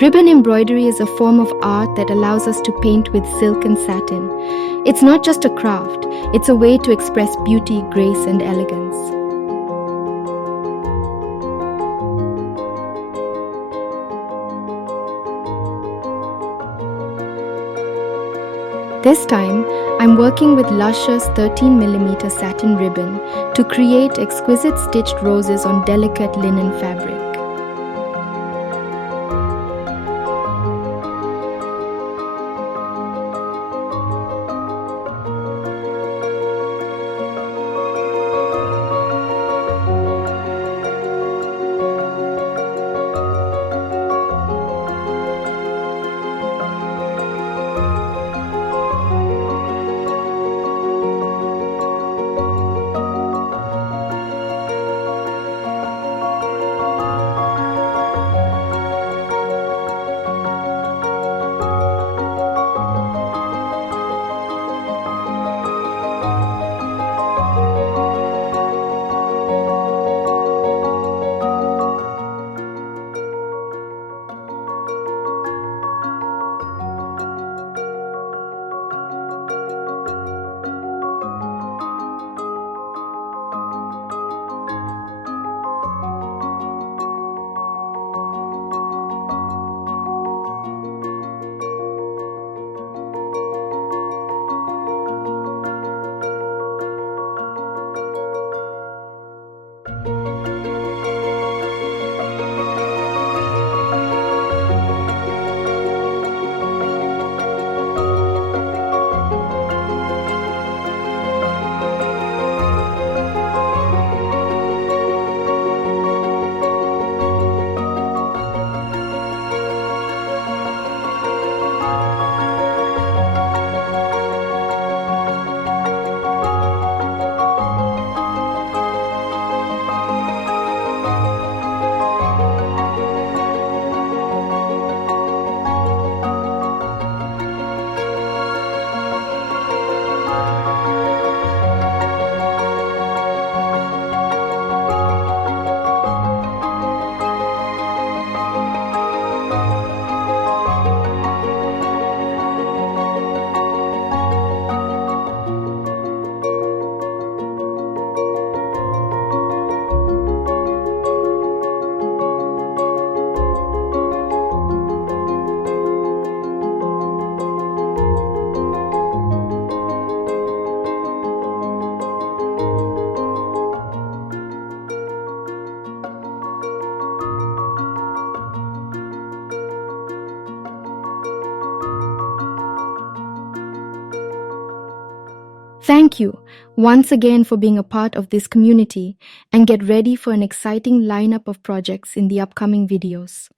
Ribbon embroidery is a form of art that allows us to paint with silk and satin. It's not just a craft, it's a way to express beauty, grace, and elegance. This time, I'm working with luscious 13mm satin ribbon to create exquisite stitched roses on delicate linen fabric. Thank you once again for being a part of this community, and get ready for an exciting lineup of projects in the upcoming videos.